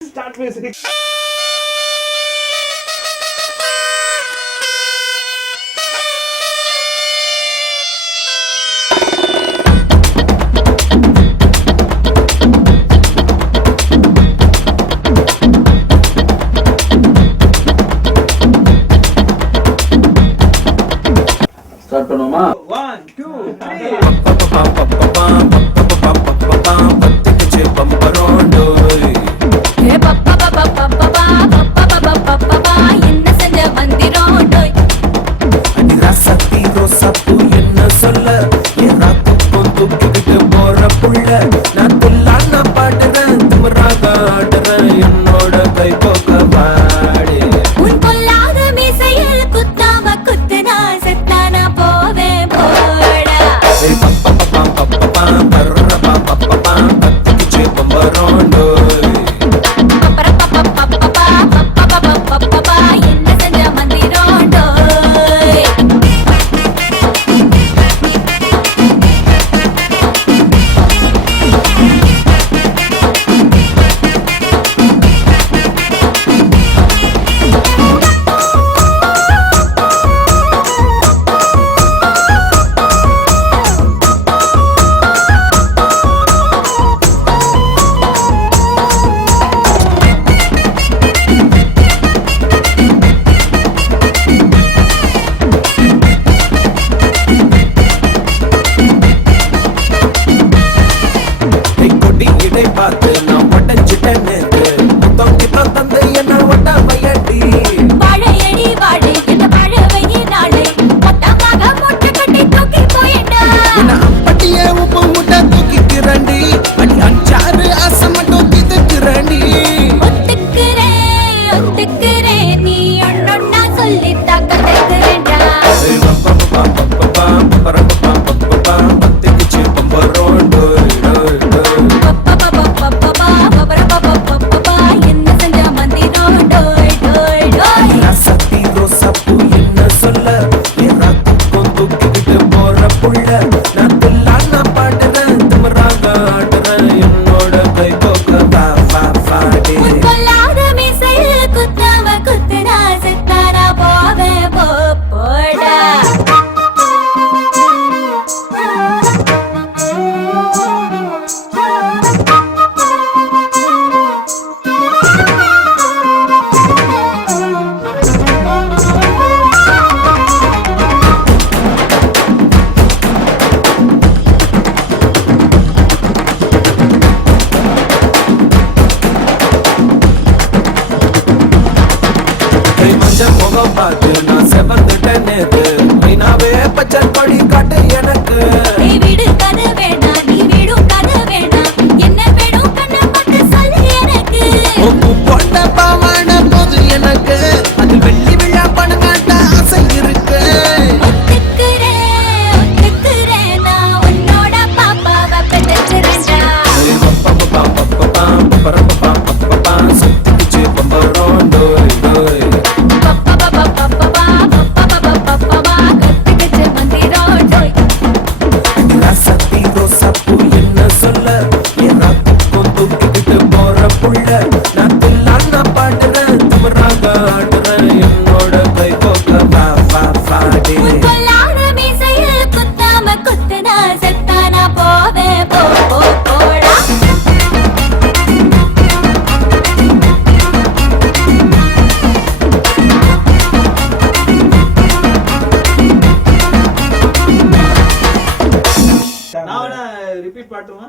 Start music. Start பண்ணுமா? 1 2 3 பத்திக்குச்சு பம்பரோண்டோய் ஏ பப்பா பப்பா பப்பா பப்பா பப்பா என்ன செஞ்ச வந்திரோண்டோய் அடி ராசத்தி ரோசாப்பூ என்ன சொல்ல ஏராத்து தூக்கிக்கிட்டு போற புள்ள நான் துள்ளான பாடுறேன் திமிராக ஆடுறேன் என்னோட கை போக்க பாடு உன் பொல்லாத மீசையில் குத்தாம குத்துனா செத்தானா போவேன் போடா பத்திக்குச்சு பம்பரோண்டோய் பப்பா என்ன செஞ்ச வந்திரோண்டோய் கொடி இடை பார்த்து நான் உடஞ்சிட்டேன் நேத்து தொங்கிட்ட தந்தை என்ன ஒட்டாமையடி வாழையடி வாழை இந்த வாழவையே நாளை மொத்தமாக மொட்டை கட்டி தூக்கி போயிட்டா என்ன அப்பட்டியே உப்பு முட்டை தூக்கிக்கிறண்டி அடி அஞ்சாறு ஆசை மட்டும் திதுக்கிறண்டி ஒத்துக்கிறேன் நீ ஒன்னொன்னா சொல்லி தாக்கத்துக்கிறேன்டா பத்திக்குச்சு பம்பரோண்டோய் என்ன செஞ்ச மந்திரோண்டோய் டோய் டோய் சத்தி ரோசாப்பூ என்ன சொல்ல ஏராத்துக்கும் தூக்கிக்கிட்டு போற புள்ள நான் துள்ளான பாடுறேன் திமிராக ஆடுறேன் என்னோட கை போக்க பாடு உன் கொல்லாத மீசையில் குத்தாம குத்துனா செத்தானா போவே போடா கை மஞ்சள் முகம் பார்த்து நான் செவந்துட்டேன் நேத்து மைனாவே பச்சை கொடி காட்டு எனக்கு நீ வீடு கதை வேணாம் நீ வீடும் கதை வேணாம் என்ன வேணும் கண்ணை பார்த்து சொல்லு எனக்கு உப்பு போட்ட பாவான போது எனக்கு அது வெள்ளி விழா பணங்காட்ட ஆசை இருக்கு ஒத்துக்கிறேன் நான் உன்னோட பாப்பாவை பெற்றுக்கிறேன்டா சுத்திக்குச்சு பம்பரோண்டோய் கத்துக்கிச்சு மந்திரோண்டோய் சத்தி ரோசாப்பூ என்ன சொல்ல ஏராத்துக்கும் தூக்கிக்கிட்டு போற புள்ள நான் துள்ளான பாடுறேன் திமிராக ஆடுறேன் என்னோட கை போக்க பாடு உன் கொல்லாத மீசையில் குத்தாம குத்துனா செத்தானா போவே போடா நான் வேணா ரிப்பீட் பாட்டுமா?